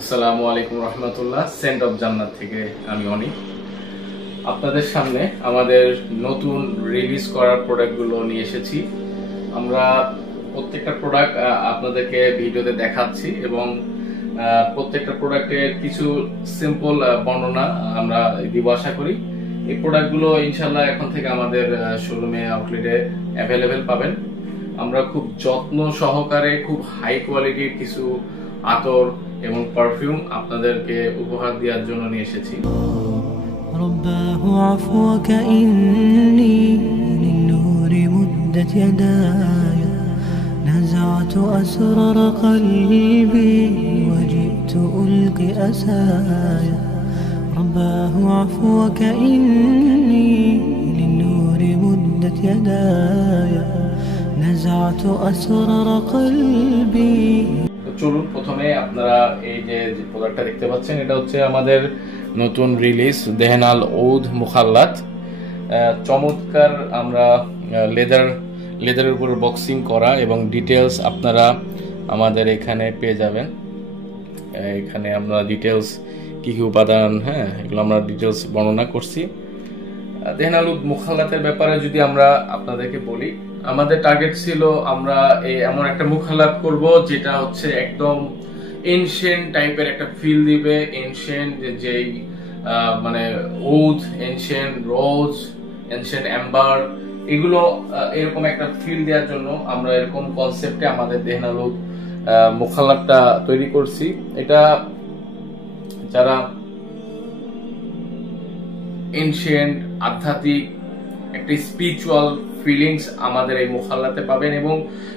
আসসালামু আলাইকুম রহমতুল্লাহ। Saint of জান্নাত থেকে আমি অনিক আপনাদের সামনে আমাদের নতুন রিলিজ করার প্রোডাক্টগুলো নিয়ে এসেছি। আমরা প্রত্যেকটা প্রোডাক্ট আপনাদেরকে ভিডিওতে দেখাচ্ছি এবং প্রত্যেকটা প্রোডাক্টের কিছু সিম্পল বর্ণনা আমরা দিব আশা করি। এই প্রোডাক্টগুলো ইনশাল্লাহ এখন থেকে আমাদের শোরুমে আউটলেটে অ্যাভেলেবেল পাবেন। আমরা খুব যত্ন সহকারে খুব হাই কোয়ালিটির কিছু আতর এবং পারফিউম আপনাদেরকে উপহার দেওয়ার জন্য নিয়ে এসেছি। رباه عفوك إني للنور مدت يداي نزعت أسرار قلبي وجئت ألقي أسايا رباه عفوك إني للنور مدت يداي نزعت أسرار قلبي। চলুন প্রথমে আপনারা এই যে প্রোডাক্টটা দেখতে পাচ্ছেন, এটা হচ্ছে আমাদের নতুন রিলিজ দেহনাল ঔদ মুখাল্লাত। চমৎকার আমরা লেদারের উপর বক্সিং করা এবং ডিটেলস আপনারা আমাদের এখানে পেয়ে যাবেন। এখানে আমরা ডিটেলস কি কি উপাদান, এগুলো আমরা ডিটেলস বর্ণনা করছি। দেহনাল ঔদ মুখাল্লাতের ব্যাপারে যদি আমরা আপনাদেরকে বলি, আমাদের টার্গেট ছিল আমরা এমন একটা মুখাল্লাত করব যেটা হচ্ছে একদম এনশিয়েন্ট টাইপের একটা ফিল দিবে। এনশিয়েন্ট যেই মানে ঔদ, এনশিয়েন্ট রোজ, এনশিয়েন্ট অ্যাম্বার, এগুলো এরকম একটা ফিল দেওয়ার জন্য আমরা এরকম কনসেপ্টে আমাদের দেহনাল ঔদ মুখাল্লাতটা তৈরি করছি। এটা যারা এনশিয়েন্ট আধ্যাত্মিক একটা স্পিরিচুয়াল ফিলিংস আমাদের এই মুখাল্লাতে পাবেন এবং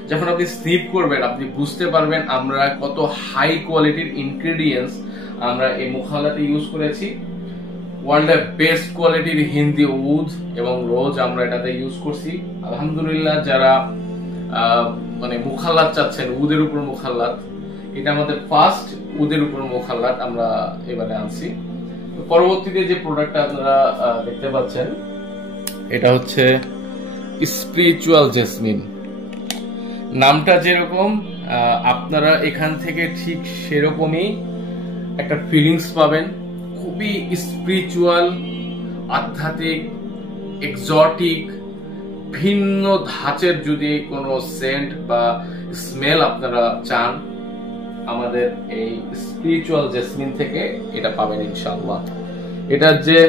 যখন আপনি স্নিপ করবেন আপনি বুঝতে পারবেন আমরা কত হাই কোয়ালিটির ইনগ্রেডিয়েন্টস আমরা এই মুখাল্লাতে ইউজ করেছি। ওয়ার্ল্ডের বেস্ট কোয়ালিটির হিন্দি উদ এবং রোজ আমরা এটাতে ইউজ করছি। আলহামদুলিল্লাহ, যারা মানে মুখাল্লাত চাচ্ছেন, উদের উপর মুখাল্লাত, এটা আমাদের ফার্স্ট উদের উপর মুখাল্লাত আমরা এবারে আনছি। পরবর্তীতে যে প্রোডাক্টটা আপনারা দেখতে পাচ্ছেন, এটা হচ্ছে স্পিরিচুয়াল জেসমিন। নামটা যেরকম, আপনারা এখান থেকে ঠিক সেরকমই একটা ফিলিংস পাবেন। খুবই স্পিরিচুয়াল, আধ্যাত্মিক, এক্সোটিক, ভিন্ন ধাঁচের যদি কোনো সেন্ট বা স্মেল আপনারা চান, আমাদের এই স্পিরিচুয়াল জেসমিন থেকে এটা পাবেন ইনশাআল্লাহ। এটার যে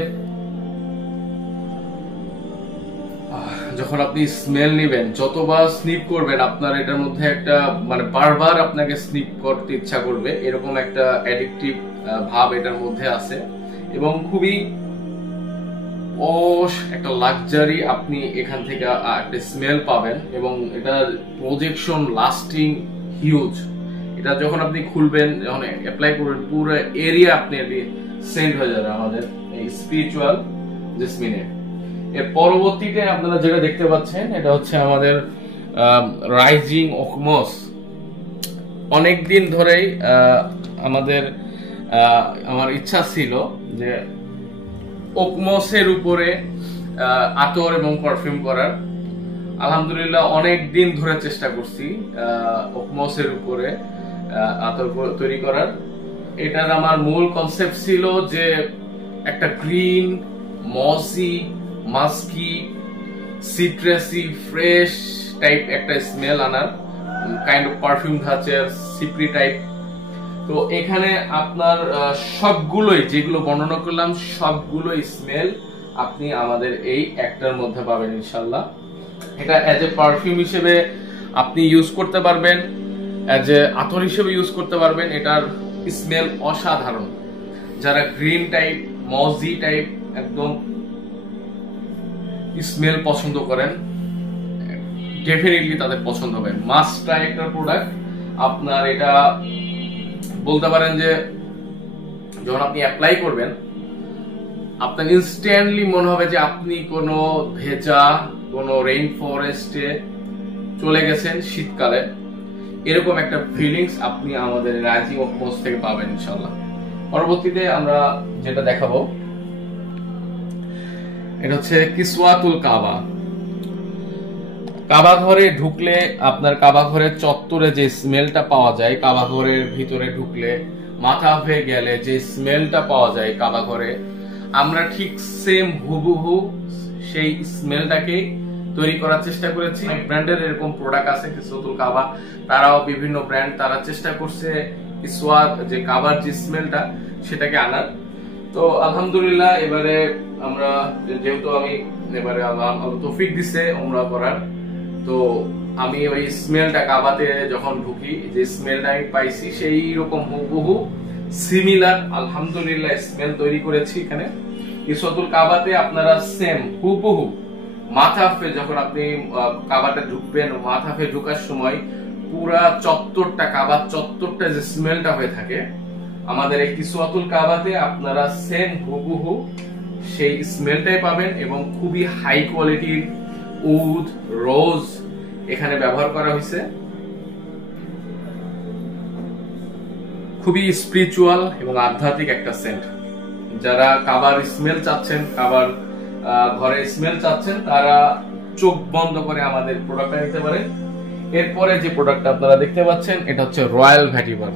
যখন আপনি স্মেল নেবেন, যতবার স্নিপ করবেন আপনার এটার মধ্যে একটা মানে বারবার আপনাকে স্নিপ করতে ইচ্ছা করবে, এরকম একটা অ্যাডিকটিভ ভাব এটার মধ্যে আছে এবং খুবই একটা লাক্সারি আপনি এখান থেকে একটা স্মেল পাবেন এবং এটার প্রজেকশন লাস্টিং হিউজ। এটা যখন আপনি খুলবেন, যখন অ্যাপ্লাই করবেন, পুরো এরিয়া আপনি সেন্ট হয়ে যাবে আমাদের এই স্পিরিচুয়াল জেসমিনে। এর পরবর্তীতে আপনারা যেটা দেখতে পাচ্ছেন, এটা হচ্ছে আমাদের রাইজিং ওকমস। অনেকদিন ধরেই আমার ইচ্ছা ছিল যে ওকমসের উপরে আতর এবং পারফিউম করার। আলহামদুলিল্লাহ, অনেক দিন ধরে চেষ্টা করছি ওকমসের উপরে আতর তৈরি করার। এটার আমার মূল কনসেপ্ট ছিল যে একটা গ্রিন, মসি, মাস্কি, সিট্রাসি, ফ্রেশ টাইপ একটা স্মেল আনার, কাইন্ড অফ পারফিউম ধাঁচের সিপ্রি টাইপ। তো এখানে আপনার সবগুলোই যেগুলো বর্ণনা করলাম সবগুলোই স্মেল আপনি আমাদের এই একটার মধ্যে পাবেন ইনশাল্লাহ। এটা অ্যাজ এ পারফিউম হিসেবে আপনি ইউজ করতে পারবেন, অ্যাজ এ আতর হিসেবে ইউজ করতে পারবেন। এটার স্মেল অসাধারণ। যারা গ্রিন টাইপ, মজি টাইপ একদম স্মেল পছন্দ করেন, ডেফিনেটলি তাদের পছন্দ হবে। মাস্ট ট্রাই একটা প্রোডাক্ট। আপনার এটা বলতে পারেন যে যখন আপনি অ্যাপ্লাই করবেন আপনার ইনস্ট্যান্টলি মনে হবে যে আপনি কোনো ভেজা কোনো রেইন ফরেস্টে চলে গেছেন শীতকালে। এরকম একটা ফিলিংস আপনি আমাদের রাইজিং ওকমস থেকে পাবেন ইনশাআল্লাহ। পরবর্তীতে আমরা যেটা দেখাবো, এটা হচ্ছে কিসওয়াতুল কাবা। কাবা ঘরে ঢুকলে আপনার কাবা ঘরের চত্বরে যে স্মেলটা পাওয়া যায়, কাবা ঘরের ভিতরে ঢুকলে মাথাফে গেলে যে স্মেলটা পাওয়া যায় কাবা ঘরে, আমরা ঠিক সেম হুবহু সেই স্মেলটাকে তৈরি করার চেষ্টা করেছি। ব্র্যান্ডের এরকম প্রোডাক্ট আছে কিসওয়াতুল কাবা, তারাও বিভিন্ন ব্র্যান্ড তারা চেষ্টা করছে কিসওয়াত যে কাবার যে স্মেলটা সেটাকে আনার। তো আলহামদুলিল্লাহ এবারে আমরা যেহেতু আমি এবারে আল্লাহ তৌফিক দিছে উমরা করার, তো আমি ওই স্মেলটা কাবাতে যখন ঢুকি যে স্মেলটা আমি পাইছি সেই রকম হুবহু সিমিলার আলহামদুলিল্লাহ স্মেল তৈরি করেছি এখানে কিসওয়াতুল কাবাতে। আপনারা সেম হুবহু মাথাফে যখন আপনি কাবাতে ঢুকবেন, মাথাফে ঢোকার সময় পুরা চত্বরটা, কাবার চত্বরটা যে স্মেলটা হয়ে থাকে আমাদের এই কিসওয়াতুল কাবাতে আপনারা সেম হুবহু সেই স্মেলটাই পাবেন। এবং খুবই হাই কোয়ালিটির উড, রোজ এখানে ব্যবহার করা হয়েছে। খুবই স্পিরিচুয়াল এবং আধ্যাত্মিক একটা সেন্ট। যারা কাবার স্মেল চাচ্ছেন, কাবার ঘরে স্মেল চাচ্ছেন, তারা চোখ বন্ধ করে আমাদের প্রোডাক্টটা নিতে পারে। এরপরে যে প্রোডাক্টটা আপনারা দেখতে পাচ্ছেন এটা হচ্ছে রয়্যাল ভ্যাটিভার।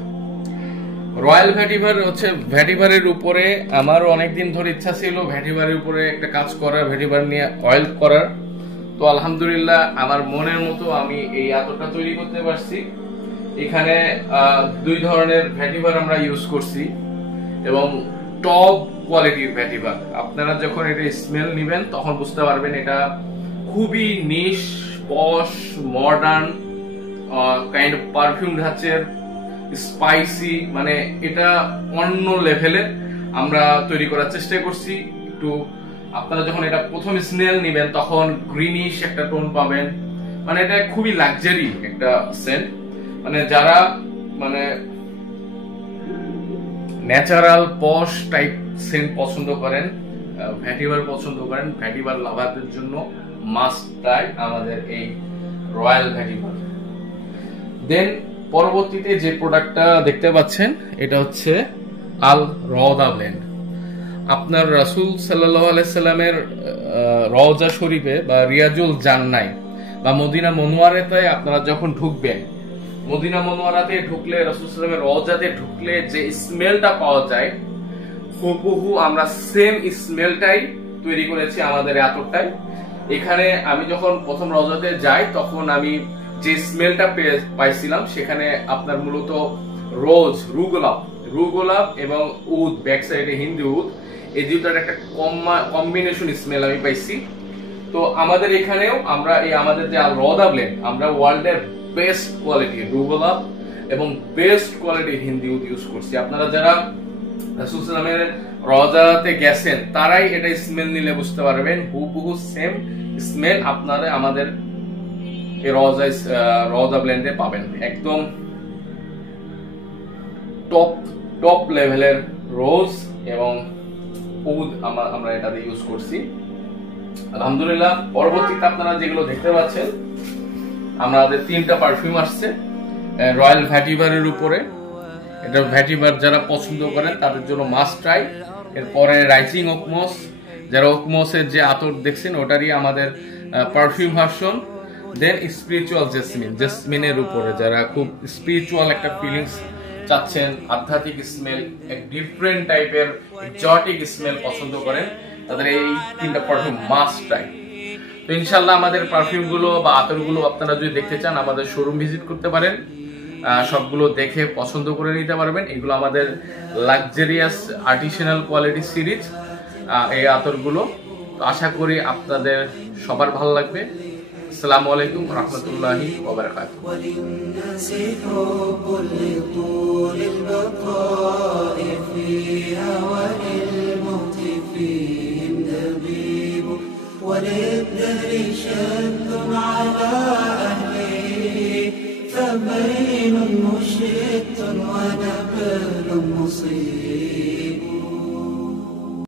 রয়্যাল ভ্যাটিভার হচ্ছে ভ্যাটিভারের উপরে আমারও অনেকদিন ধরে ইচ্ছা ছিল ভ্যাটিভারের উপরে একটা কাজ করার, ভ্যাটিভার নিয়ে অয়েল করার। তো আলহামদুলিল্লাহ আমার মনের মতো আমি এই আতরটা তৈরি করতে পারছি। এখানে দুই ধরনের ভ্যাটিভার আমরা ইউজ করছি এবং টপ কোয়ালিটির ভ্যাটিভার। আপনারা যখন এটা স্মেল নেবেন তখন বুঝতে পারবেন এটা খুবই নিশ, পশ, মডার্ন কাইন্ড অফ পারফিউম ধাঁচের, স্পাইসি, মানে এটা অন্য লেভেলের আমরা তৈরি করার চেষ্টা করছি। একটু আপনারা যখন এটা প্রথম স্মেল নেবেন তখন গ্রিনিশ একটা টোন পাবেন, মানে এটা খুবই লাক্সারি একটা সেন্ট। মানে যারা মানে ন্যাচারাল পশ টাইপ সেন্ট পছন্দ করেন, ভ্যাটিভার পছন্দ করেন, ভ্যাটিভার লাভারদের জন্য মাস্ট ট্রাই আমাদের এই রয়্যাল ভ্যাটিভার। দেন পরবর্তীতে যে প্রোডাক্টটা দেখতে পাচ্ছেন এটা হচ্ছে আল রওদা ব্লেন্ড। আপনার রাসূল সাল্লাল্লাহু আলাইহি সাল্লামের রওজা শরীফে বা রিয়াজুল জান্নায় বা মদিনা মনোয়ারাতে আপনারা যখন ঢুকবেন, মদিনা মনোয়ারাতে ঢুকলে, রাসূল সাল্লাল্লাহু আলাইহি সাল্লামের রওজাতে ঢুকলে যে স্মেলটা পাওয়া যায় হুবহু আমরা সেম স্মেলটাই তৈরি করেছি আমাদের আতরটাই। এখানে আমি যখন প্রথম রওজাতে যাই তখন আমি যে স্মেলটা পাইছিলাম সেখানে আপনার মূলত রোজ, রুগোলাপ এবং উদ, ব্যাক সাইডে হিন্দি উদ, এই দুটার একটা কম্বিনেশন স্মেল আমি পাইছি। তো আমাদের এখানেও আমরা এই আমাদের যে রওদা ব্লেন্ড, আমরা ওয়ার্ল্ডের বেস্ট কোয়ালিটি রুগোলাপ এবং বেস্ট কোয়ালিটি হিন্দি উদ ইউজ করছি। আপনারা যারা রাসূল সাল্লাল্লাহু আলাইহি ওয়াসাল্লামের রওজাতে গেছেন তারাই এটা স্মেল নিলে বুঝতে পারবেন হুবহু সেম স্মেল আপনারা আমাদের এই রওজা ব্লেন্ডে পাবেন। একদম টপ লেভেলের রোজ এবং উদ আমরা এটাতে ইউজ করছি আলহামদুলিল্লাহ। পরবর্তীতে আপনারা যেগুলো দেখতে পাচ্ছেন আমাদের তিনটা পারফিউম আসছে রয়্যাল ভ্যাটিভারের উপরে। এটা ভ্যাটিভার যারা পছন্দ করেন তাদের জন্য মাস্ট ট্রাই। এরপরে রাইজিং ওকমস, যারা ওকমসের যে আতর দেখছেন ওটারই আমাদের পারফিউম ভার্সন। দেন স্পিরিচুয়াল জেসমিনের উপরে যারা খুব স্পিরিচুয়াল একটা ফিলিংস চাচ্ছেন, আধ্যাত্মিক স্মেল, এক ডিফারেন্ট টাইপের এক্সোটিক স্মেল পছন্দ করেন, তাদের এই তিনটা পারফিউম মাস্ট ট্রাই। তো ইনশাআল্লাহ আমাদের পারফিউমগুলো বা আতরগুলো আপনারা যদি দেখতে চান আমাদের শোরুম ভিজিট করতে পারেন, সবগুলো দেখে পছন্দ করে নিতে পারবেন। এগুলো আমাদের লাক্সারিয়াস আর্টিসানাল কোয়ালিটি সিরিজ এই আতরগুলো। তো আশা করি আপনাদের সবার ভালো লাগবে। আসসালামু আলাইকুম ওয়া রাহমাতুল্লাহি ওয়া বারাকাতুহু। وللدهر شد على أهله فبين مشرق ونبل مصيب